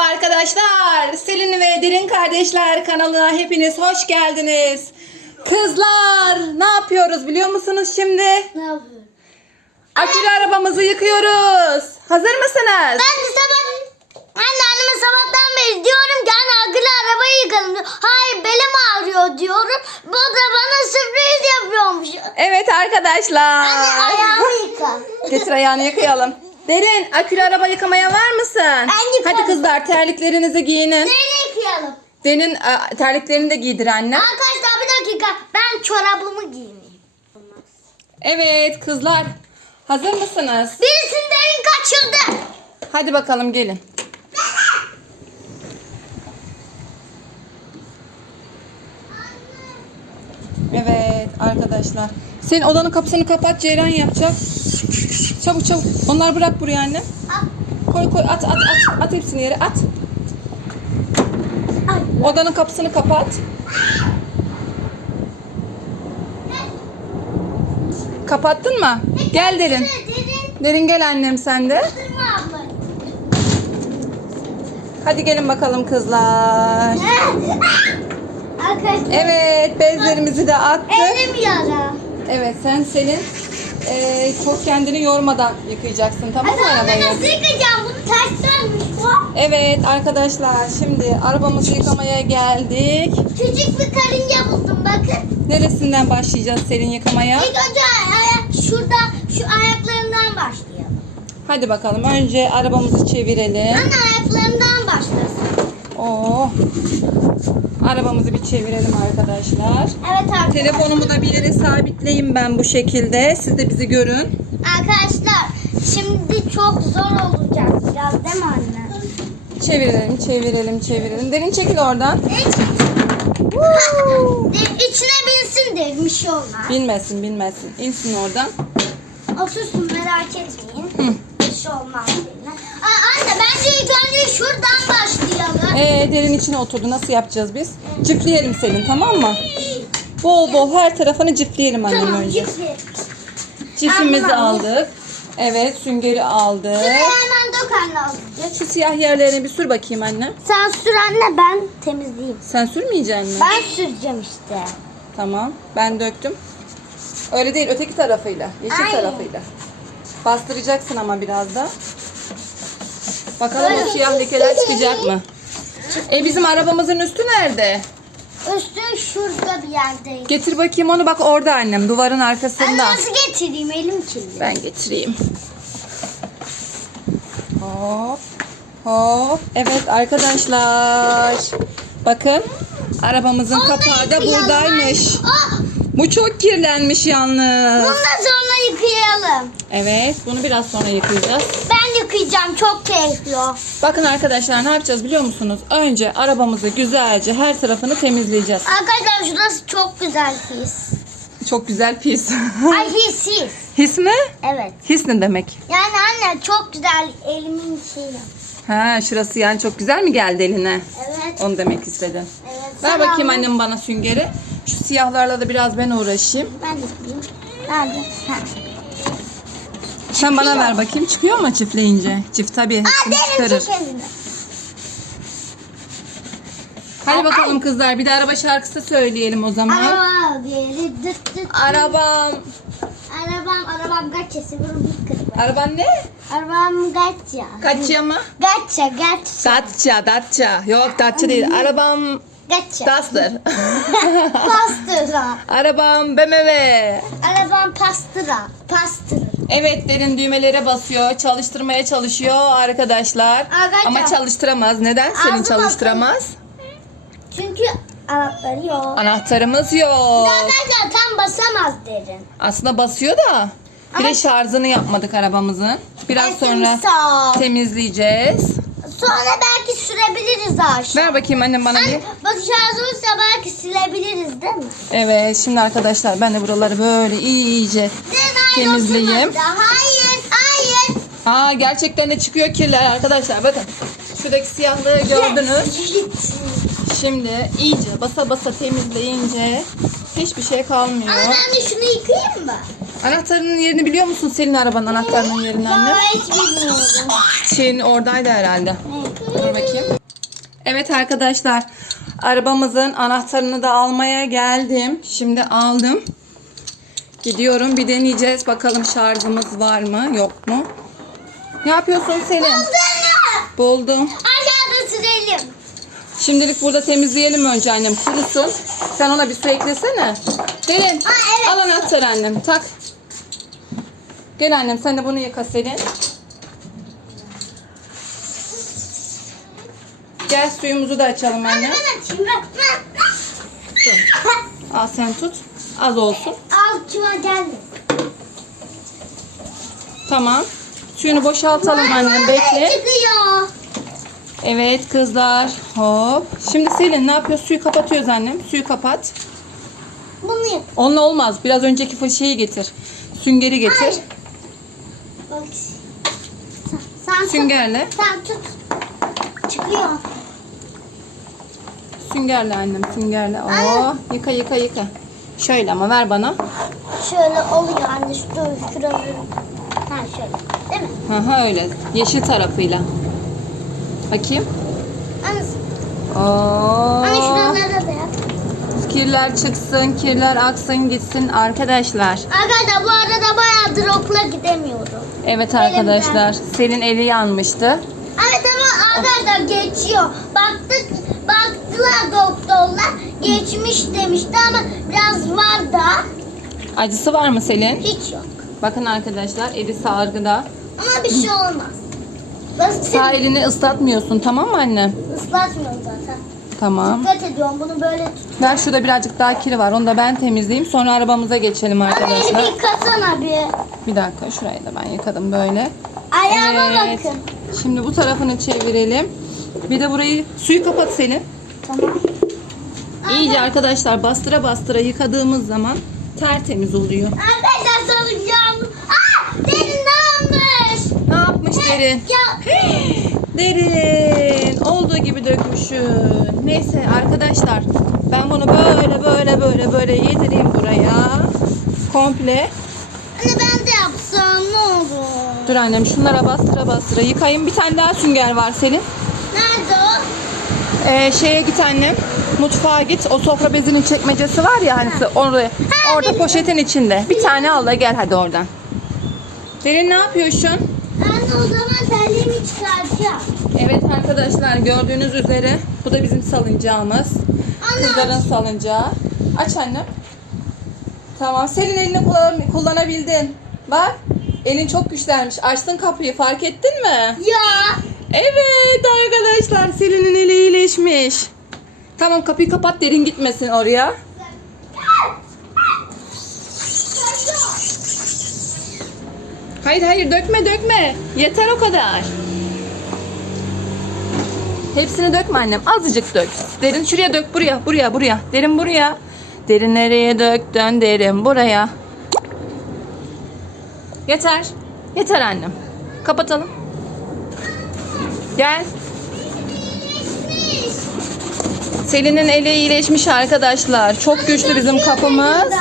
Merhaba arkadaşlar. Selin ve Derin Kardeşler kanalına hepiniz hoş geldiniz. Kızlar ne yapıyoruz biliyor musunuz şimdi? Ne yapıyorum? Akülü arabamızı yıkıyoruz. Hazır mısınız? Ben de sabah anne anneme sabahtan beri diyorum ki anne akıllı arabayı yıkalım. Hayır belim ağrıyor diyorum. Bu da bana sürpriz yapıyormuş. Evet arkadaşlar. Anne ayağımı yıka. Getir ayağını yıkayalım. Derin akülü araba yıkamaya var mısın? Ben yıkarım. Hadi kızlar terliklerinizi giyinin. Neyle yıkayalım? Derin e, terliklerini de giydir anne. Arkadaşlar bir dakika. Ben çorabımı giyineyim. Evet kızlar. Hazır mısınız? Birisinden kaçırdı. Hadi bakalım gelin. Evet arkadaşlar. Senin odanın kapısını kapat Ceyran yapacak. Çabuk çabuk. Onları bırak buraya anne. Koy koy at at at. At hepsini yere at. Odanın kapısını kapat. Kapattın mı? Gel derin. Derin. Gel annem sen de. Hadi gelin bakalım kızlar. Evet bezlerimizi de attık. Elim yara. Evet sen Selin eee, çok kendini yormadan yıkayacaksın tamam mı Hadi ben arabayı? nasıl yıkayacağım? Bunu ters dönmüş bu. Evet arkadaşlar şimdi arabamızı yıkamaya geldik. Küçük bir karınca buldum bakın. Neresinden başlayacağız Selin yıkamaya? İlk önce ayak, şurada şu ayaklarından başlayalım. Hadi bakalım önce arabamızı çevirelim. Anne ayaklarından başlasın. Oh. Arabamızı bir çevirelim arkadaşlar. Evet arkadaşlar. Telefonumu da bir yere sabitleyeyim ben bu şekilde. Siz de bizi görün. Arkadaşlar şimdi çok zor olacak biraz değil mi anne? Çevirelim, çevirelim, çevirelim. Derin çekil oradan. De, içine binsin de bir şey olmaz. Bilmesin, bilmesin. İnsin oradan. Otursun merak etmeyin. Bir şey olmaz. Aa, anne bence ilk önce şuradan başlayalım. Ee, derin içine oturdu. Nasıl yapacağız biz? Cifleyelim Selin tamam mı? Bol bol her tarafını cifleyelim annem tamam önce. Cifimizi Annem. aldık. Evet süngeri aldık. Şuraya hemen dök anne azıcık. Şu siyah yerlerine bir sür bakayım anne. Sen sür anne ben temizleyeyim. Sen sürmeyecek misin? Ben süreceğim işte. Tamam. Ben döktüm. Öyle değil öteki tarafıyla. Yeşil Aynen. tarafıyla. Bastıracaksın ama biraz da. Bakalım o siyah lekeler çıkacak mı? E bizim arabamızın üstü nerede? Üstü şurada bir yerdeydi. Getir bakayım onu bak orada annem duvarın arkasında. nasıl getireyim elim kirli. Ben getireyim. Hop. Hop. Evet arkadaşlar. Bakın. Arabamızın kapağı da yıkayalım buradaymış. Bu çok kirlenmiş yalnız. bunu da sonra yıkayalım. Evet. Bunu biraz sonra yıkayacağız. Ben yıkayacağım çok keyifli o. Bakın arkadaşlar ne yapacağız biliyor musunuz? Önce arabamızı güzelce her tarafını temizleyeceğiz. Arkadaşlar şurası çok güzel his. Çok güzel pis. Ay his his. His mi? Evet. His ne demek? Yani anne çok güzel elimin şeyi. Ha şurası yani çok güzel mi geldi eline? Evet. Onu demek istedin. Evet. Ver bakayım annem bana süngeri. Şu siyahlarla da biraz ben uğraşayım. Ben de yapayım. Nerede? Ha. Sen bana ver bakayım. Çıkıyor mu çiftleyince? Çift tabii Aa çıkarır. Hadi bakalım kızlar bir de araba şarkısı söyleyelim o zaman. Araba biri dıt dıt. Arabam. Arabam arabam gaçyası bunu bir kırk. Araban ne? Arabam gaçya. Kaçya mı? Gaçya gaçya. Datça, Datça. Yok Datça değil. Arabam Gaçya. Duster. Pastıra. Arabam BMW. Arabam pastıra. Pastıra. Evet derin düğmelere basıyor. Çalıştırmaya çalışıyor arkadaşlar. Arkadaşlar. Ama çalıştıramaz. Neden senin Ağzıma çalıştıramaz? Çünkü anahtarı yok. Anahtarımız yok. Arkadaşlar tam basamaz derin. Aslında basıyor da. Bir de şarjını yapmadık arabamızın. Biraz sonra Sağ. temizleyeceğiz. Sonra belki sürebiliriz aşağı. Ver bakayım annem bana bir. Bak şarjımızsa belki silebiliriz değil mi? Evet şimdi arkadaşlar ben de buraları böyle iyice Derin Temizleyeyim. Hayır, hayır. Aa gerçekten de çıkıyor kirler arkadaşlar bakın. Şuradaki siyahlığı gördünüz. Şimdi iyice basa basa temizleyince hiçbir şey kalmıyor. Anne de şunu yıkayayım mı? Anahtarının yerini biliyor musun? Senin arabanın anahtarının yerini anne. Hiç bilmiyorum. Şeyin oradaydı herhalde. Dur bakayım. Evet arkadaşlar. Arabamızın anahtarını da almaya geldim. Şimdi aldım. Gidiyorum bir deneyeceğiz. Bakalım şarjımız var mı yok mu? Ne yapıyorsun Selin? Buldum. Aşağıda sürelim. Şimdilik burada temizleyelim önce annem. Kurusun. Sen ona bir su eklesene. Selin Ha, evet. al anahtarı annem. Tak. Gel annem sen de bunu yıka Selin. Gel suyumuzu da açalım anne. Dur. Al sen tut. Az olsun. Altıma geldi. Tamam. Suyunu boşaltalım annem. Bekle. Çıkıyor. Evet kızlar. Hop. Şimdi Selin ne yapıyor? Suyu kapatıyoruz annem. Suyu kapat. Bunu yap. Onunla olmaz. Biraz önceki fırçayı getir. Süngeri getir. Hayır. Bak. Sen, sen tut. Süngerle. Sen tut. Çıkıyor. Süngerle annem. Süngerle. Oo. Yıka yıka yıka. Şöyle ama ver bana. Şöyle oluyor anne. Şu dur şuraları. Ha şöyle. Değil mi? Aha öyle. Yeşil tarafıyla. Bakayım. Anne, Oo. anne şuralara da yap. Kirler çıksın, kirler aksın gitsin arkadaşlar. Arkadaşlar bu arada bayağıdır okula gidemiyorum. Evet arkadaşlar. Selin eli yanmıştı. Evet ama arkadaşlar geçiyor. Baktık, baktılar doktorlar. Geçmiş demişti ama biraz var da Acısı var mı Selin? hiç yok. Bakın arkadaşlar eli sargıda. Ama bir şey olmaz. Basit Sağ elini ıslatmıyorsun tamam mı annem? ıslatmıyor zaten. Tamam. Dikkat ediyorum bunu böyle tut. Ver şurada birazcık daha kiri var. Onu da ben temizleyeyim. Sonra arabamıza geçelim Ama arkadaşlar. eli bir kasana bir. Bir dakika şurayı da ben yıkadım böyle. Ayağıma Evet. bakın. Şimdi bu tarafını çevirelim. Bir de burayı suyu kapat Selin. Tamam. İyice arkadaşlar bastıra bastıra yıkadığımız zaman tertemiz oluyor. Arkadaşlar salıncağım. Aa! Derin ne olmuş? Ne yapmış derin? Ya. Derin. Olduğu gibi dökmüşsün. Neyse arkadaşlar ben bunu böyle böyle böyle böyle yedireyim buraya. Komple. Anne ben de yapsam ne olur? Dur annem şunlara bastıra bastıra yıkayayım. Bir tane daha sünger var Selin. Nerede o? Ee, şeye git annem. Mutfağa git. O sofra bezinin çekmecesi var ya hani orada, orada poşetin içinde. Bir tane al da gel hadi oradan. Derin ne yapıyorsun? Ben o zaman terliğimi çıkartacağım. Evet arkadaşlar gördüğünüz üzere bu da bizim salıncağımız. Anne Kızların salıncağı. Aç annem. Tamam Selin elini kullan- kullanabildin. Bak elin çok güçlenmiş. Açtın kapıyı fark ettin mi? ya. Evet arkadaşlar Selin'in eli iyileşmiş. Tamam kapıyı kapat derin gitmesin oraya. Hayır hayır dökme dökme. Yeter o kadar. Hepsini dökme annem. Azıcık dök. Derin şuraya dök buraya buraya buraya. Derin buraya. Derin nereye döktün derin buraya. Yeter. Yeter annem. Kapatalım. Gel. Selin'in eli iyileşmiş arkadaşlar. Çok güçlü bizim kapımız.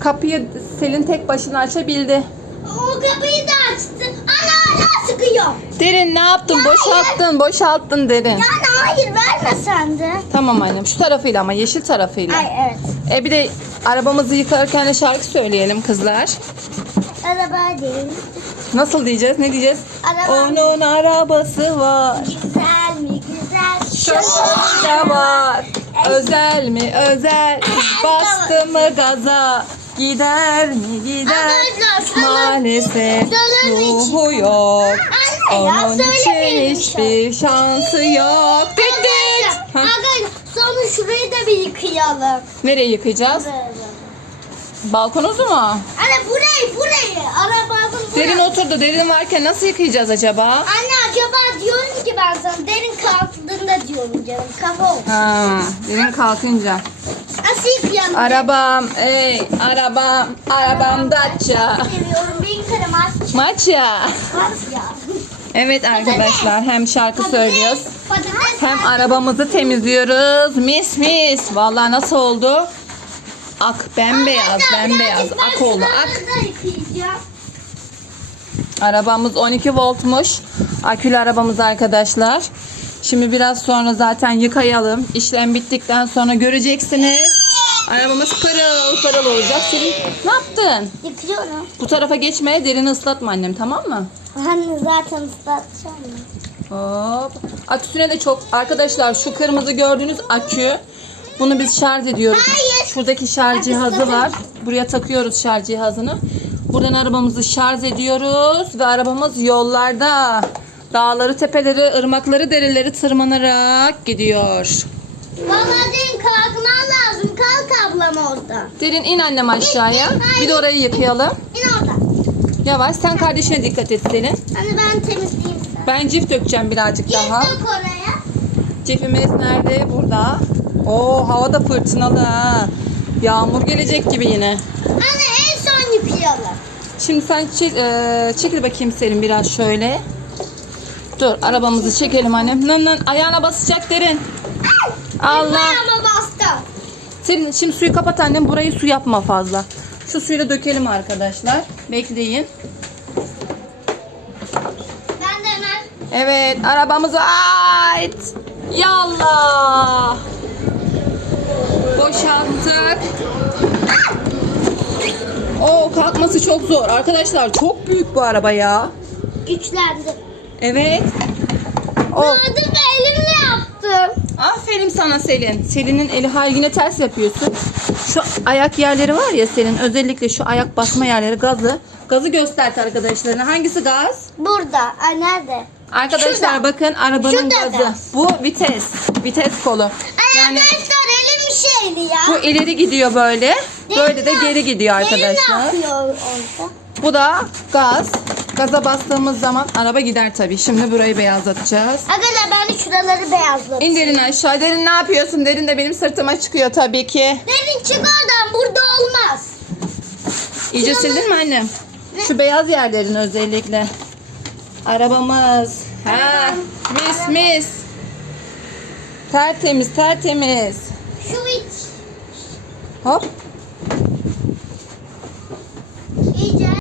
Kapıyı Selin tek başına açabildi. O kapıyı da açtı. Ana hala sıkıyor. Derin ne yaptın? Ya Boşalttın, boşalttın derin. Yani hayır verme sen de. Tamam annem. Şu tarafıyla ama yeşil tarafıyla. Ay evet. E bir de arabamızı yıkarken de şarkı söyleyelim kızlar. Araba değil. Nasıl diyeceğiz? Ne diyeceğiz? Araba. Onun arabası var. Var. Özel mi özel. Bastı mı gaza. Gider mi gider. Maalesef ruhu yok. Onun için söylemeyelim hiçbir şansı yok. Dıt. Arkadaşlar, Ha, sonra şurayı da bir yıkayalım. Nereye yıkayacağız? Balkonuzu mu? Anne burayı burayı. Arabamın burayı. Derin oturdu. Derin varken nasıl yıkayacağız acaba? Anne acaba diyorum ki ben sana derin kalktığında diyorum canım kafa olsun. Ha, derin kalkınca. Nasıl yıkayalım? Arabam, ey arabam, arabam Dacia. Seviyorum benim karım az Maça. Evet arkadaşlar hem şarkı söylüyoruz Patates. hem arabamızı temizliyoruz. Mis mis. Vallahi nasıl oldu? Ak bembeyaz bembeyaz ak oldu ak. Arabamız 12 voltmuş. Akülü arabamız arkadaşlar. Şimdi biraz sonra zaten yıkayalım. İşlem bittikten sonra göreceksiniz. Arabamız pırıl pırıl olacak. Selin ne yaptın? Yıkıyorum. Bu tarafa geçmeye derini ıslatma annem tamam mı? Anne zaten ıslatacağım. Hop. Aküsüne de çok arkadaşlar şu kırmızı gördüğünüz akü. Bunu biz şarj ediyoruz. Hayır. Şuradaki şarj cihazı var. Buraya takıyoruz şarj cihazını. Buradan arabamızı şarj ediyoruz ve arabamız yollarda dağları, tepeleri, ırmakları, dereleri tırmanarak gidiyor. Babacığım kalkman lazım. Kalk ablam orada. Derin in annem aşağıya. Bir de orayı yıkayalım. İn orada. Yavaş sen kardeşine dikkat et Selin. Anne ben temizleyeyim sen. Ben cif dökeceğim birazcık daha. Git dök oraya. Cifimiz nerede? Burada. Oo hava da fırtınalı ha. Yağmur gelecek gibi yine. Anne en son yıkayalım. Şimdi sen çek, e, çekil bakayım Selim biraz şöyle. Dur arabamızı çekelim annem. Nın nın ayağına basacak derin. Allah. Ayağıma bastı. Selin şimdi suyu kapat annem. Burayı su yapma fazla. Şu suyu da dökelim arkadaşlar. Bekleyin. Ben de hemen Evet arabamıza ait. Yallah. Boşalttık. Oo kalkması çok zor. Arkadaşlar çok büyük bu araba ya. güçlendim. Evet. Oh. Elimle yaptım. Aferin sana Selin. Selin'in eli her yine ters yapıyorsun. Şu ayak yerleri var ya Selin. Özellikle şu ayak basma yerleri gazı. Gazı göstert arkadaşlarına. Hangisi gaz? Burada. Ay nerede? Arkadaşlar Şurada. bakın arabanın Şurada gazı. gaz. Bu vites. Vites kolu. Yani arkadaşlar elim bir şeydi ya. bu ileri gidiyor böyle. Böyle de geri gidiyor arkadaşlar. ne yapıyor orada? Bu da gaz. Gaza bastığımız zaman araba gider tabii. Şimdi burayı beyazlatacağız. Arkadaşlar ben de şuraları beyazladım. İn derin aşağı. Derin ne yapıyorsun? Derin de benim sırtıma çıkıyor tabii ki. Derin çık oradan burada olmaz. İyice sildin mi annem? Şu beyaz yerlerin özellikle. Arabamız. Ha, mis mis. Tertemiz tertemiz. Şu iç. Hop.